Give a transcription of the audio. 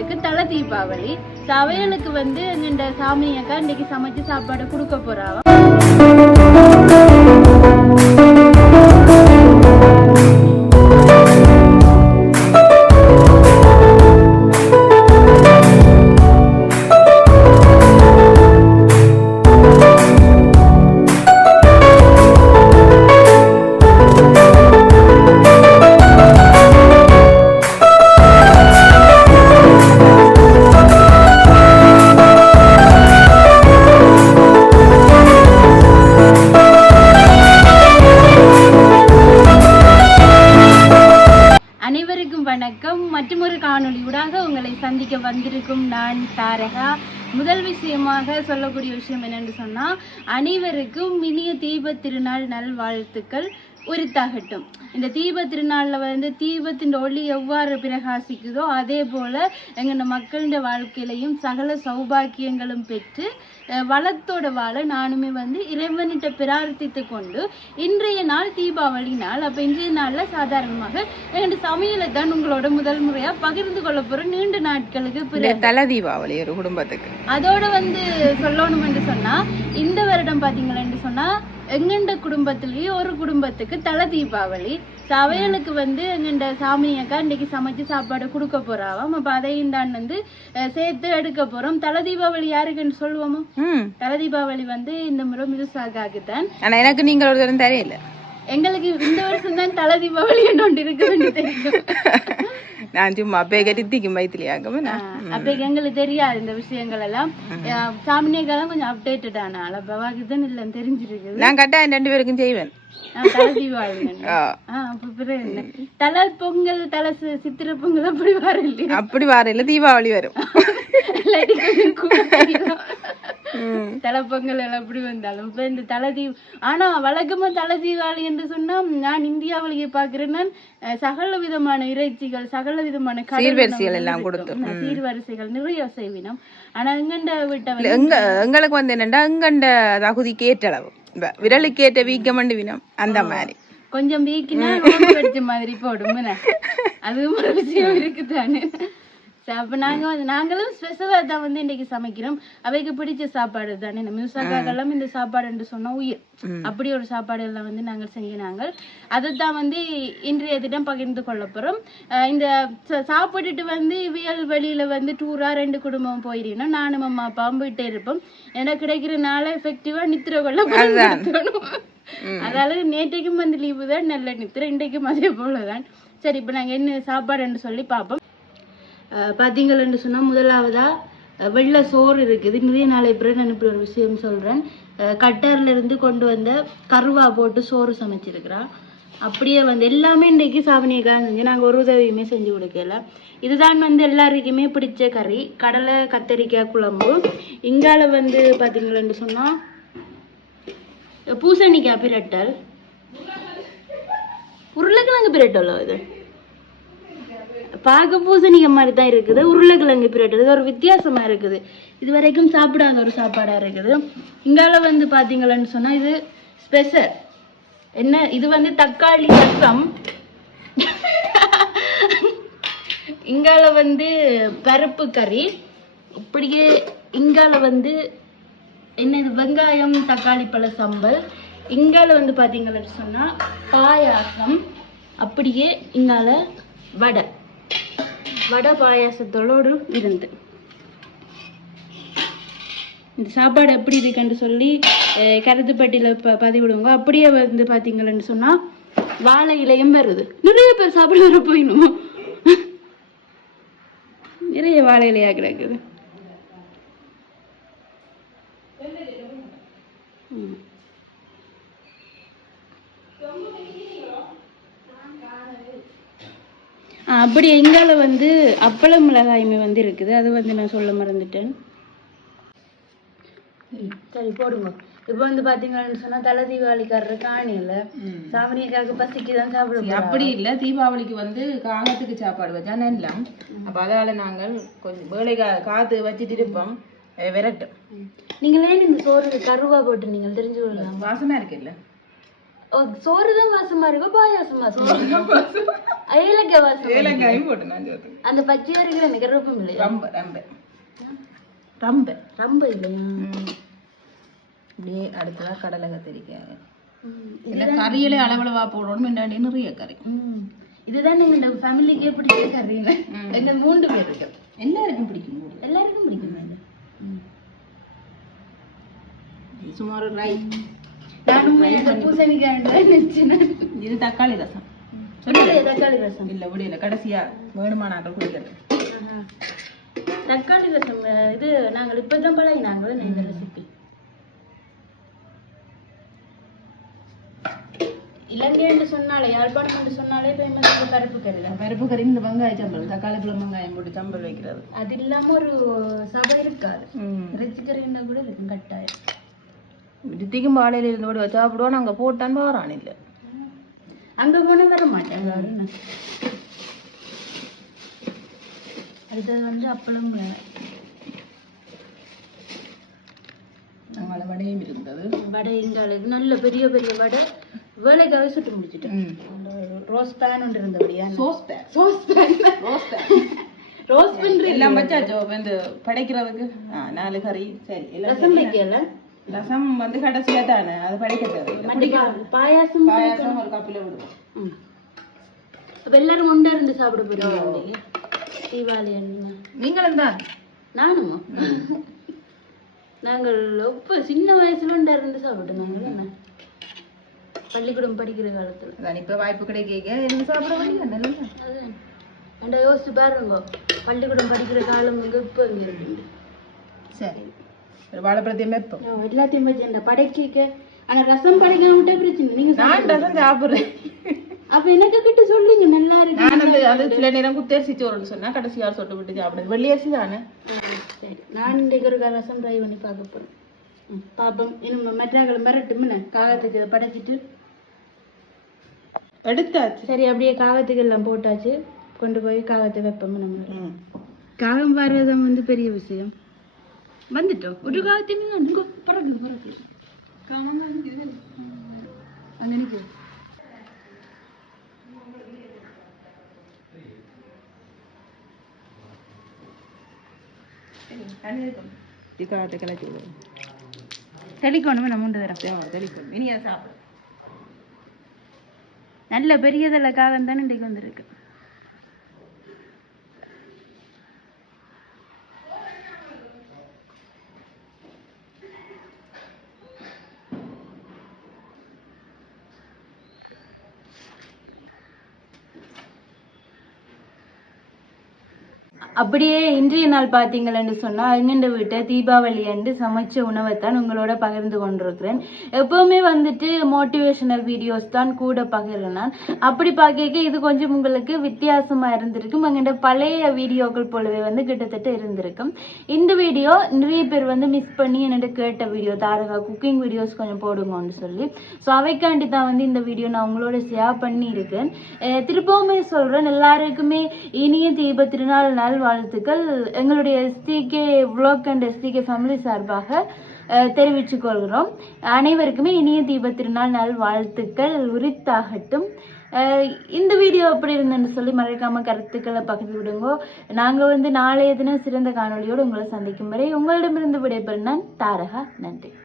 குடும்பத்துக்கு தலை தீபாவளி. அவைகளுக்கு வந்து எங்க சாமி அக்கா இன்னைக்கு சமைச்சு சாப்பாடு கொடுக்க போறாவா. அனைவருக்கும் வணக்கம். மற்றொரு காணொளியூடாக உங்களை சந்திக்க வந்திருக்கும் நான் தாரகா. முதல் விஷயமாக சொல்லக்கூடிய விஷயம் என்னென்னு சொன்னால், அனைவருக்கும் இனிய தீப திருநாள் நல்வாழ்த்துக்கள் உரித்தாகட்டும். இந்த தீப திருநாளில் வந்து தீபத்தின் ஒளி எவ்வாறு பிரகாசிக்குதோ அதே போல் எங்கள் மக்களின் வாழ்க்கையிலையும் சகல சௌபாக்கியங்களும் பெற்று வளத்தோட வாழ நானுமே வந்து இறைவனிட்ட பிரார்த்தித்து கொண்டு இன்றைய நாள் தீபாவளி நாள். அப்போ இன்றைய நாளில் சாதாரணமாக எங்கள் சமையலை தான் உங்களோட முதல் முறையாக பகிர்ந்து கொள்ள போகிற நீண்ட நாட்களுக்கு தலை தீபாவளி ஒரு குடும்பத்துக்கு. அதோட வந்து சொல்லணும் என்று சொன்னால், இந்த வருடம் பார்த்தீங்களேன்னு சொன்னால் எங்கண்ட குடும்பத்திலேயே ஒரு குடும்பத்துக்கு தலை தீபாவளி. அவைகளுக்கு வந்து எங்கண்ட சாமி அக்கா இன்னைக்கு சமைச்சு சாப்பாடு கொடுக்க போறாவாம். அப்ப அதையும் தான் வந்து சேர்த்து எடுக்க போறோம். தலை தீபாவளி யாருக்குன்னு சொல்லுவோமோ, தலை தீபாவளி வந்து இந்த முறை மிருசாக்காக்குத்தான். ஆனா எனக்கு நீங்க ஒரு தரம் தெரியல. எங்களுக்கு இந்த வருஷம் தான் தலை தீபாவளி ஒன்று இருக்கு தெரியும். நான் சும்மா அப்பே கட்டிக்கு மைத்திலியாங்க அப்ப எங்களுக்கு தெரியாது இந்த விஷயங்கள் எல்லாம். சாமினியக்காலாம் கொஞ்சம் அப்டேட்டட் ஆனால் அப்பதான் இல்லைன்னு தெரிஞ்சிருக்கு. நான் கட்டாயம் 2 பேருக்கும் செய்வேன் தலை தீபாவளி. தலை பொங்கல், தலை சித்திரை பொங்கல் அப்படி வர இல்லையா? அப்படி வர இல்ல, தீபாவளி வரும். தலை பொங்கல் எல்லாம் எப்படி வந்தாலும் இப்ப இந்த தலை ஆனா வழக்கமா தலை தீபாவளி என்று சொன்னா, நான் இந்தியாவிலேயே பாக்குறேன்னா சகல விதமான இறைச்சிகள், சகல விதமான சீர்வரிசைகள் எல்லாம் கொடுத்து சீர்வரிசைகள் நிறைய செய்வினோம். ஆனா எங்கண்ட விட்ட எங்களுக்கு வந்து என்னண்டா எங்கண்ட தகுதிக்கு ஏற்றளவு விரலுக்கு ஏற்ற வீக்க மண்டுவினம் அந்த மாதிரி கொஞ்சம் வீக்கினா படிச்ச மாதிரி போடும். அதுவும் ஒரு விஷயம் இருக்குதானே. அப்ப நாங்களும் ஸ்பெஷலா தான் வந்து இன்னைக்கு சமைக்கிறோம். அவைக்கு பிடிச்ச சாப்பாடு தானே. நம்ம மியூசாக்காக்கெல்லாம் இந்த சாப்பாடு என்று சொன்னா உயிர். அப்படி ஒரு சாப்பாடு எல்லாம் வந்து நாங்கள் செஞ்சினாங்க. அதைத்தான் வந்து இன்றைய தினம் பகிர்ந்து கொள்ள போறோம். இந்த சாப்பிட்டுட்டு வந்து வியல் வெளியில வந்து டூரா 2 குடும்பம் போயிருந்தோம். நானும் அம்மா அப்பாவும் போயிட்டே இருப்போம். எனக்கு கிடைக்கிற நாள எஃபெக்டிவா நித்திர கொள்ள பயன்படுத்தணும். அதாவது நேற்றைக்கும் வந்து லீவு தான், நல்ல நித்திர. இன்றைக்கும் அதே போலதான். சரி, இப்ப நாங்க என்ன சாப்பாடுன்னு சொல்லி பார்ப்போம். பார்த்தீங்கன்னு சொன்னால், முதலாவதா வெள்ளை சோறு இருக்குது. நிறைய நாளை பிறகு நான் இப்படி ஒரு விஷயம் சொல்கிறேன். கட்டர்ல இருந்து கொண்டு வந்த கருவா போட்டு சோறு சமைச்சிருக்கிறா. அப்படியே வந்து எல்லாமே இன்றைக்கு சாவனியக்கா செஞ்சு நாங்கள் ஒரு உதவியுமே செஞ்சு கொடுக்கல. இதுதான் வந்து எல்லாருக்குமே பிடிச்ச கறி, கடலை கத்தரிக்காய் குழம்பு. இங்கால வந்து பார்த்தீங்களன்னு சொன்னால் பூசணிக்காய் பிரட்டல், உருளைக்கிழங்கு பிரட்டலோ இது பார்க்க பூசணிக்காய் மாதிரி தான் இருக்குது. உருளைக்கிழங்கு பிரட்டல் இது ஒரு வித்தியாசமா இருக்குது. இது வரைக்கும் சாப்பிடாத ஒரு சாப்பாடா இருக்குது. இங்கால வந்து பாத்தீங்கன்னு சொன்னா இது ஸ்பெஷல் என்ன, இது வந்து தக்காளி ரசம். இங்கால வந்து பருப்பு கறி. இப்படியே இங்கால வந்து என்னது வெங்காயம் தக்காளி பழ சம்பல். இங்கால வந்து பாத்தீங்கன்னு சொன்னா பாயாசம். அப்படியே இங்கால வடை பாயாசத்தோடு இருந்து. இந்த சாப்பாடு எப்படி இருக்குன்னு சொல்லி கருத்துப்பட்டியில பதிவிடுங்க. அப்படியே வந்து பாத்தீங்கன்னு சொன்னா வாழை இலையும் வருது. நிறைய பேர் சாப்பிட வர போயிடணும். நிறைய வாழை இலையா கிடக்குது. அப்படி எங்கால வந்து அப்பள மிளகாயுமே வந்து இருக்குது. அது வந்து நான் சொல்ல மறந்துட்டேன். சரி போடுங்க. இப்போ வந்து பாத்தீங்கன்னு சொன்னா தலை தீபாவளிக்காரரு காணியில சாவனியக்காக பசிக்கு தான் சாப்பிடுவோம். அப்படி இல்லை, தீபாவளிக்கு வந்து காகத்துக்கு சாப்பாடு வச்சா எல்லாம். அப்ப அதால நாங்கள் கொஞ்சம் வேலை காத்து வச்சுட்டு இருப்போம். விரட்டும். நீங்களே இந்த சோறு கருவா போட்டு நீங்கள் தெரிஞ்சு கொள்ளலாம். வாசமா இருக்குல்ல. சோறு தான் வாசமா இருக்கும், பாயாசம் வாசமா இருக்கும், ஏலக்காய் வாசம், ஏலக்காயும் போட்டு நான் சேர்த்து. அந்த பச்சையா இருக்கிற அந்த கருவேப்பம் இல்லையா? ரொம்ப ரொம்ப ரொம்ப ரொம்ப இல்லையா? இப்படியே அடுத்ததா கடலை கத்திரிக்காய் இல்லை கறியிலே அளவளவா போடணும், முன்னாடி நிறைய கறி. இதுதான் எங்க ஃபேமிலிக்கே பிடிச்ச கறிங்க. எங்க 3 பேர் இருக்கு, எல்லாருக்கும் பிடிக்கும், எல்லாருக்கும் பிடிக்கும். சுமார் ரைட். நானும் பூசணிக்காய் நினைச்சேன். இது தக்காளி ரசம். தக்காளி ரசம் இல்ல விடியல, கடைசியா வேணுமா நாங்கள் குடிக்கிறது. தக்காளி ரசம் இது நாங்கள் இப்பதான் பழகினாங்க இந்த ரெசிபி. இலங்கை என்று சொன்னாலே, யாழ்ப்பாணம் என்று சொன்னாலே ஃபேமஸ் பருப்பு கறி தான். பருப்பு கறி, இந்த வெங்காய சம்பல், தக்காளி பழம் வெங்காயம் போட்டு சம்பல் வைக்கிறது. அது இல்லாம ஒரு சபை இருக்காது. இறைச்சி கறின்னா கூட இருக்கும் கட்டாயம். வித்திக்கும் பாலையில இருந்து சாப்பிடுவோம், நாங்க போட்டான் வரான் இல்லை, அங்க போனா வர மாட்டாங்க. அடுத்தது வந்து அப்பளம், நாங்கள வடையும் இருந்தது. வடை இந்த நல்ல பெரிய பெரிய வடை வேலைக்காக சுட்டு முடிச்சுட்டேன். ரோஸ் பேன் ஒன்று இருந்தபடியா, ரோஸ் பேன் எல்லாம் வச்சாச்சோ வந்து படைக்கிறதுக்கு. 4 கறி சரி. ரசம் வைக்கல, ரசம் வந்து கடைசியா தானே அது படைக்கிறது. பாயாசம் ஒரு கப்பில விடுவோம். அப்ப எல்லாரும் ஒன்றா இருந்து சாப்பிட போறீங்க தீபாவளி அண்ணா? நீங்களும் தான்? நானுமா? நாங்கள் ரொம்ப சின்ன வயசுல ஒன்றா இருந்து சாப்பிட்டோம். நாங்கள் என்ன பள்ளிக்கூடம் படிக்கிற காலத்துல. இப்ப வாய்ப்பு கிடைக்க என்ன சாப்பிட வழி அதுதான் என்கிட்ட யோசிச்சு பாருங்க, பள்ளிக்கூடம் படிக்கிற காலம் இங்க இப்ப இங்க இருக்கு. சரி, ஒரு வாழைப்பழத்தையும் வைப்போம், எல்லாத்தையும் வச்சு படைக்க. ஆனா ரசம் படைக்க விட்டே பிரச்சனை. நீங்க நான் ரசம் சாப்பிடுறேன். அப்ப எனக்கு கிட்ட சொல்லுங்க, நல்லா இருக்கு. நான் அது சில நேரம் குத்தரிசி சோறுன்னு சொன்னா கடைசியார் சொட்டு விட்டு சாப்பிடுறது. வெள்ளியரிசி தானே. சரி, நான் இன்றைக்கு ஒரு ரசம் ட்ரை பண்ணி பார்க்க போறேன். பாப்போம். இன்னும் மெட்ராக்களை மிரட்டுமுன்னு காகத்துக்கு படைச்சிட்டு எடுத்தாச்சு. சரி, அப்படியே காகத்துக்கு எல்லாம் போட்டாச்சு. கொண்டு போய் காகத்தை வைப்போம். நம்ம காகம் வர்றதும் வந்து பெரிய விஷயம். வந்துட்டோம். ஒரு காகத்தின் பறக்கு பறக்கு அங்க நிற்குது. தெளிக்கணும், நம்ம தெளிக்கணும். இனி அதை சாப்பிடும். நல்ல பெரியதில் காகம் தானே இன்றைக்கு வந்துருக்கு. அப்படியே இன்றைய நாள் பார்த்தீங்களன்னு சொன்னால், எங்கெண்ட வீட்டை தீபாவளி அன்று சமைச்ச உணவைத்தான் உங்களோட பகிர்ந்து கொண்டிருக்கிறேன். எப்போவுமே வந்துட்டு மோட்டிவேஷனல் வீடியோஸ் தான் கூட பகிர்றேன் நான். அப்படி பார்க்க இது கொஞ்சம் உங்களுக்கு வித்தியாசமாக இருந்திருக்கும். எங்கெண்ட பழைய வீடியோக்கள் போலவே வந்து கிட்டத்தட்ட இருந்திருக்கும். இந்த வீடியோ நிறைய பேர் வந்து மிஸ் பண்ணி என்னோட கேட்ட வீடியோ, தாரகா குக்கிங் வீடியோஸ் கொஞ்சம் போடுங்கன்னு சொல்லி. ஸோ அவைக்காண்டி தான் வந்து இந்த வீடியோ நான் உங்களோட ஷேர் பண்ணியிருக்கேன். திருப்பவுமே சொல்கிறேன், எல்லாருக்குமே இனிய தீப திருநாள் நாள் வாழ்த்துக்கள் எங்களுடைய SDK vlog and SDK family சார்பாக தெரிவித்துக் கொள்கிறோம். அனைவருக்குமே இனிய தீப திருநாள் நாள் வாழ்த்துக்கள் உரித்தாகட்டும். இந்த வீடியோ எப்படி இருந்துன்னு சொல்லி மறக்காம கருத்துக்களை பகிர்ந்து விடுங்க. நாங்கள் வந்து நாளைய தினம் சிறந்த காணொலியோடு உங்களை சந்திக்கும் வரை உங்களிடமிருந்து விடைபெறும் நான் தாரகா. நன்றி.